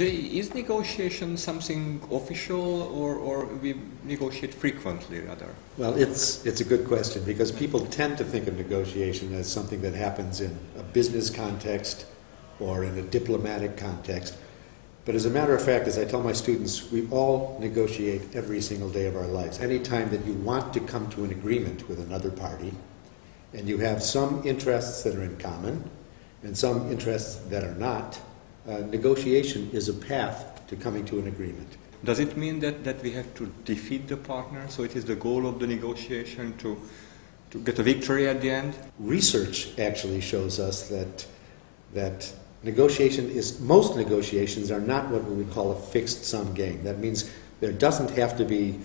Jay, is negotiation something official or we negotiate frequently rather? Well, it's a good question because people tend to think of negotiation as something that happens in a business context or in a diplomatic context. But as a matter of fact, as I tell my students, we all negotiate every single day of our lives. Anytime that you want to come to an agreement with another party and you have some interests that are in common and some interests that are not, negotiation is a path to coming to an agreement. Does it mean that we have to defeat the partner? So it is the goal of the negotiation to get a victory at the end? Research actually shows us that most negotiations are not what we would call a fixed sum game. That means there doesn't have to be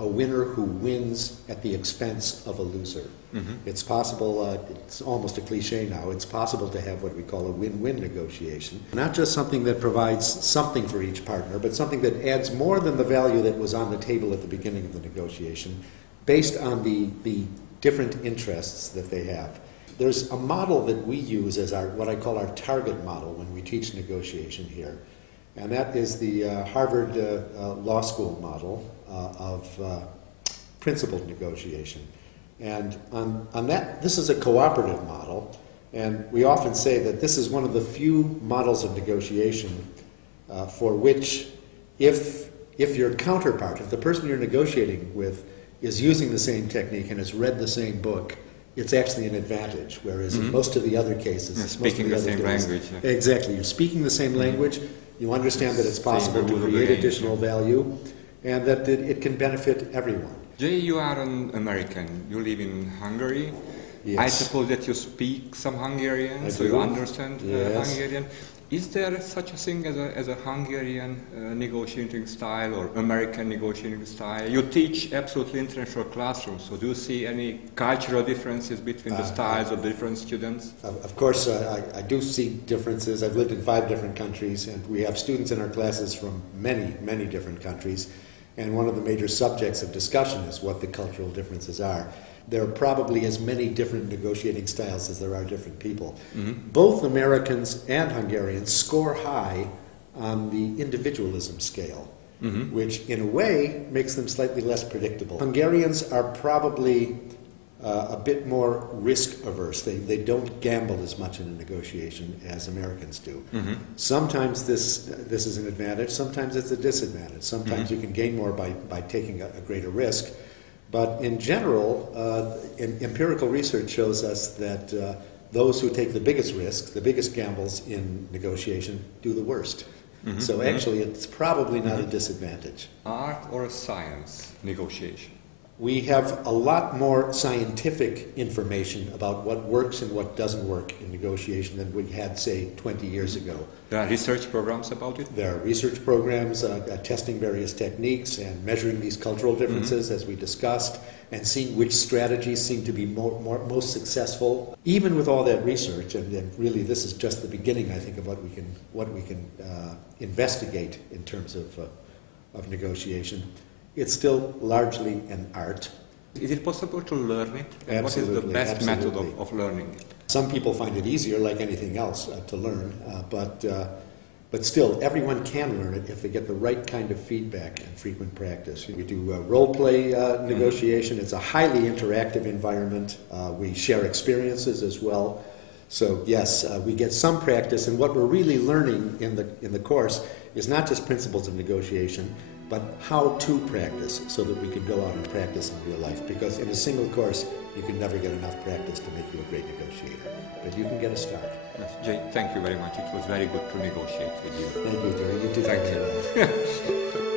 a winner who wins at the expense of a loser. Mm-hmm. It's possible, it's almost a cliche now, it's possible to have what we call a win-win negotiation. Not just something that provides something for each partner, but something that adds more than the value that was on the table at the beginning of the negotiation, based on the different interests that they have. There's a model that we use as what I call our target model when we teach negotiation here, and that is the Harvard Law School model of principled negotiation. And on that, this is a cooperative model, and we often say that this is one of the few models of negotiation for which if your counterpart, if the person you're negotiating with is using the same technique and has read the same book, it's actually an advantage, whereas in most of the other cases... speaking the same language. Yeah. Exactly. You're speaking the same language, you understand that it's possible to create additional value, and that it can benefit everyone. Jay, you are an American. You live in Hungary. Yes. I suppose that you speak some Hungarian, so you understand Hungarian. Is there such a thing as a Hungarian negotiating style or American negotiating style? You teach absolutely international classrooms, so do you see any cultural differences between the styles of different students? Of course, I do see differences. I've lived in 5 different countries, and we have students in our classes from many, many different countries. And one of the major subjects of discussion is what the cultural differences are. There are probably as many different negotiating styles as there are different people. Mm-hmm. Both Americans and Hungarians score high on the individualism scale, mm-hmm. which in a way makes them slightly less predictable. Hungarians are probably a bit more risk averse. They don't gamble as much in a negotiation as Americans do. Mm-hmm. Sometimes this is an advantage, sometimes it's a disadvantage. Sometimes mm-hmm. you can gain more by taking a greater risk. But in general, empirical research shows us that those who take the biggest risks, the biggest gambles in negotiation, do the worst. Mm-hmm. So actually, it's probably not a disadvantage. Art or a science negotiation? We have a lot more scientific information about what works and what doesn't work in negotiation than we had, say, 20 years ago. There are research programs about it? There are research programs testing various techniques and measuring these cultural differences, mm-hmm. as we discussed, and seeing which strategies seem to be most successful. Even with all that research, and really this is just the beginning, I think, of what we can investigate in terms of negotiation. It's still largely an art. Is it possible to learn it? And absolutely, what is the best absolutely. method of learning it? Some people find it easier, like anything else, to learn, but still, everyone can learn it if they get the right kind of feedback and frequent practice. We do role-play negotiation. It's a highly interactive environment. We share experiences as well. So yes, we get some practice, and what we're really learning in the course is not just principles of negotiation, but how to practice so that we can go out and practice in real life. Because in a single course, you can never get enough practice to make you a great negotiator. But you can get a start. Yes, Jay, thank you very much. It was very good to negotiate with you. Thank you, Jerry. You too. Thank you.